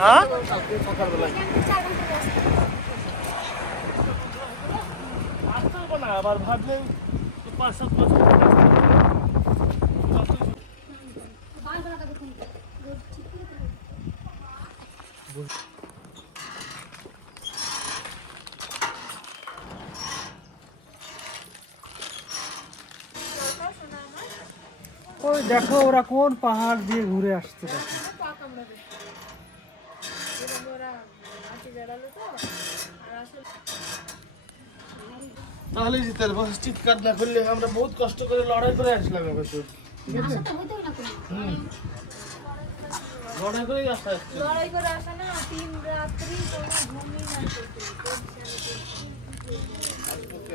হ্যাঁ আসতে হবে না, আবার ভাবলে 5-7 বছর ওই দেখো ওরা কোন পাহাড় দিয়ে ঘুরে আসছে দেখো। তাহলে জিতের বস চিৎকার না করলে আমরা বহুত কষ্ট করে লড়াই করে আসলাম এবার তো লড়াই করে আসা লড়াই করে আসা না 3 রাত্রি কোনো ঘুমই নাই করতে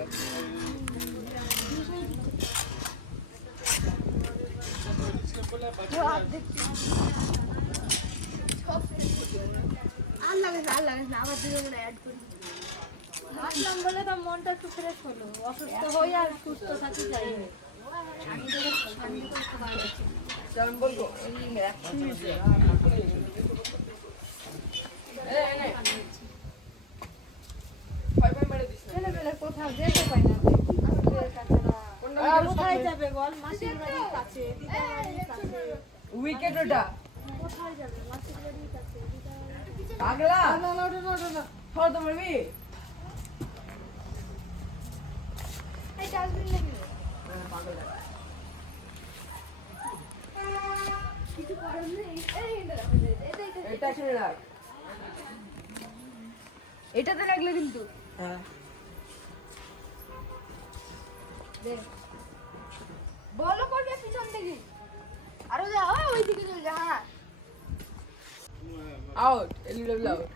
আবার ধীরে ধীরে অ্যাড করি আসলাম বলে তো মনটা একটু ফ্রেশ হলো অসুস্থ হই আর সুস্থ থাকি যাই ছেলেবেলে কোথাও যেতে পাই না কোথায় যাবে বল মাসির বাড়ির কাছে দিদার বাড়ির কাছে উইকেট ওটা কোথায় যাবে মাসির বাড়ির কাছে দিদার বাড়ির কাছে পাগলা ধর তো মারবি এই ডাস্টবিন নেই কিছু করার নেই এটা ছেড়ে রাখ এটাতে রাখলে কিন্তু হ্যাঁ বলো করবে পিছন থেকে আরো যা ওই দিকে চলে যা হ্যাঁ আউট এলডব্লিউ আউট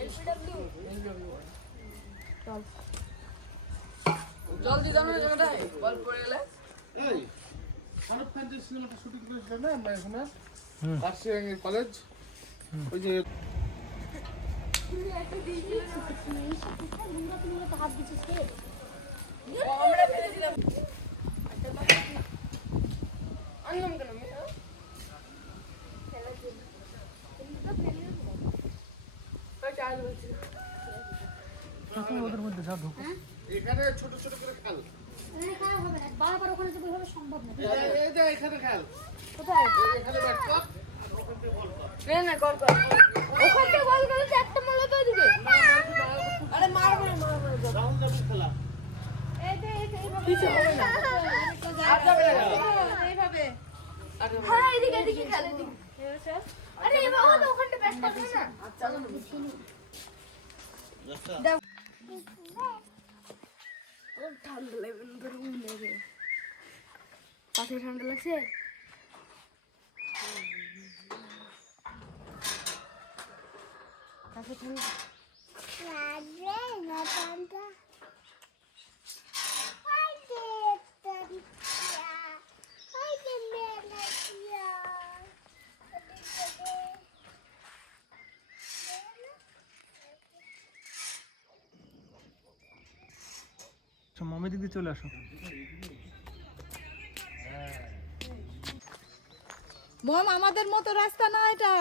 এলপিডব্লিউ জলদি দাও না জায়গাটা বল পড়ে গেলে এই শাহরুখ খান যে সিনেমাটা শুটিং করেছিল না আমরা এখানে রাজশাহী কলেজ ওই যে তুমি একটা দিয়েছিলে না তুমি তো হাত দিছিস রে আমরা ফেলেছিলাম আনলাম কেন আমি চাল বলছি ওদের মধ্যে যা ঢুকে এখানে ছোট ছোট করে খাল এখানে খাওয়া হবে না বারবার ওখানে যাবে হবে সম্ভব না এই যে এখানে খাল কোথায় এখানে ব্যাট কর না না কর কর ওখান থেকে বল করে একটা মারলে তো দিবে আরে মারবো না মারবো না রাহুল দ্রাবিড় খেলা এই যে কিছু হবে না আর যাবে না এইভাবে আর যাবে না। হ্যাঁ এদিকে এদিকে খেলে দিই আরে এই বাবা তো ওখানটা ব্যাট করবে না আচ্ছা ও ঠান্ডা লাগবে না তোর ঘুম লাগে পাশে ঠান্ডা লাগছে পাশে ঠান্ডা মামের দিক দিয়ে চলে আসো। মম আমাদের মতো রাস্তা না এটা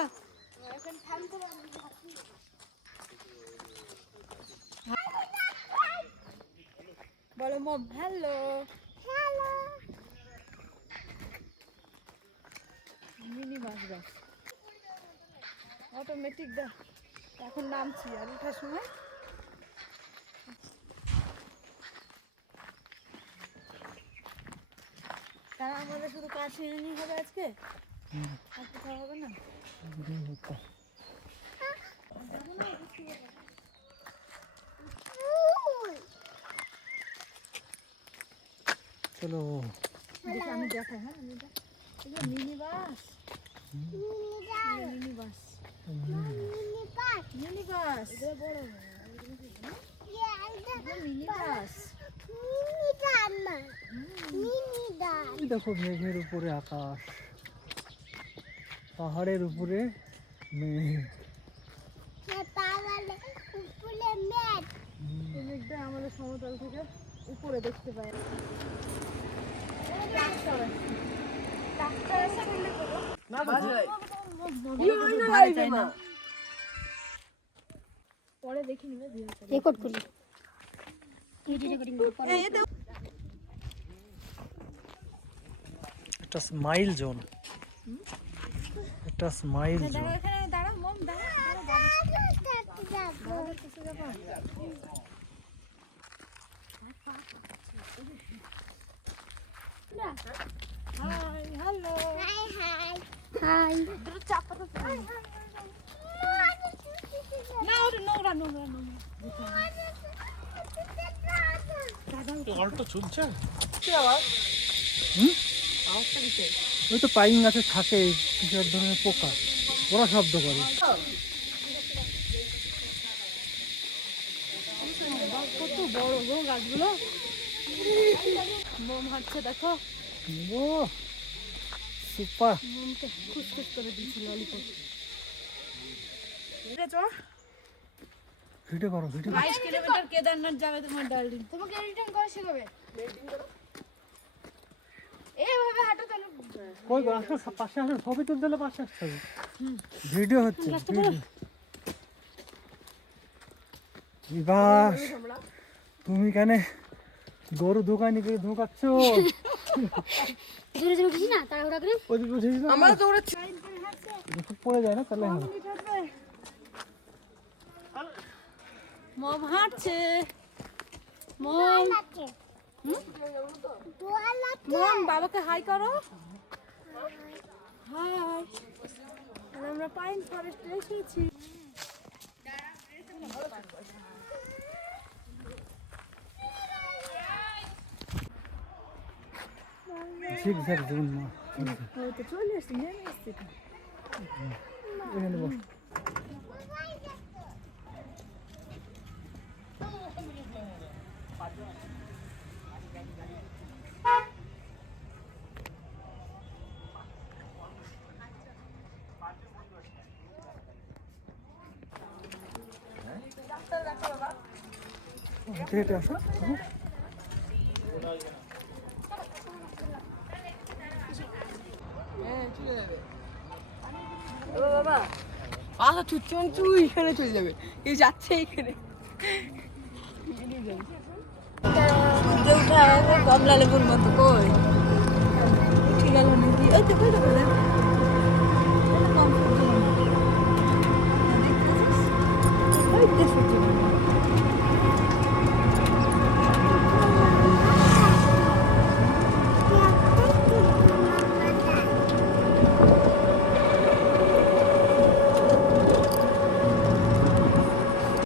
বলো মম হ্যালো হ্যালো মিনি বাস বাস অটোমেটিক দা এখন নামছি আর ওঠার সময় তারা আমাদের শুধু কাশি নিয়ে হবে আজকে আর কোথাও হবে না চলো আমি দেখাই হ্যাঁ mini bus mini bus mini bus mini bus এই দেখো মেঘের উপরে আকাশ, পাহাড়ের উপরে মেঘ। মেঘটা আমাদের সমতল থেকে উপরে দেখতে পাই না বাড়ি যাই না পরে দেখি নিবে দিয়ে রেকর্ড করি ভিডিও রেকর্ডিং করি একটা স্মাইল জোন, একটা স্মাইল জোন। এখানে দাঁড়া মম দাঁড়া হাই হ্যালো হাই চাপাটা না ওটা নোংরা নোংরা অল্প চলছে। ওই তো পাইন গাছে থাকে কিছু এক ধরনের পোকা, ওরা শব্দ করে। কত বড় গো গাছগুলো। মোম হাঁটছে দেখো, ও সুপার। মোমকে খুশখুশ করে দিয়েছিল ললিপপ। ভিডিও করো, ভিডিও করো। 22 কিলোমিটার কেদারনাথ যাবে তোমার ডার্লিং। তোমাকে এডিটিং করা শিখাবে এইভাবে হাঁটো তাহলে কই গো, আসো পাশে আসো, ছবি তুলতে হলে পাশে আসতে হবে। ভিডিও হচ্ছে ভিডিও। বিবাস, তুমি কেন গরু দোকানি করে ঢোকাচ্ছ? জোরে জোরে উঠিস না তাড়াহুড়া করে ওদিকে উঠিস না, আমরা দৌড়াচ্ছি। একটু পড়ে যায় না তাহলে হবে। মম হাঁটছে, মম মম বাবাকে হাই করো। হাই, আমরা পাইন ফরেস্টে এসেছি। জিগজ্যাগ জোন না, ওই তো চলে এসছি, নেমে এসছি তো। এখানে বস। হেঁটে হেঁটে আসো। ও বাবা পাশা ছুটছে মানে তুই এখানে চলে যাবে, এই যাচ্ছে এখানে। কমলা লেবুর মতো কই উঠে গেল নাকি? ওই তো কই দেখো না, ওই তো সূর্য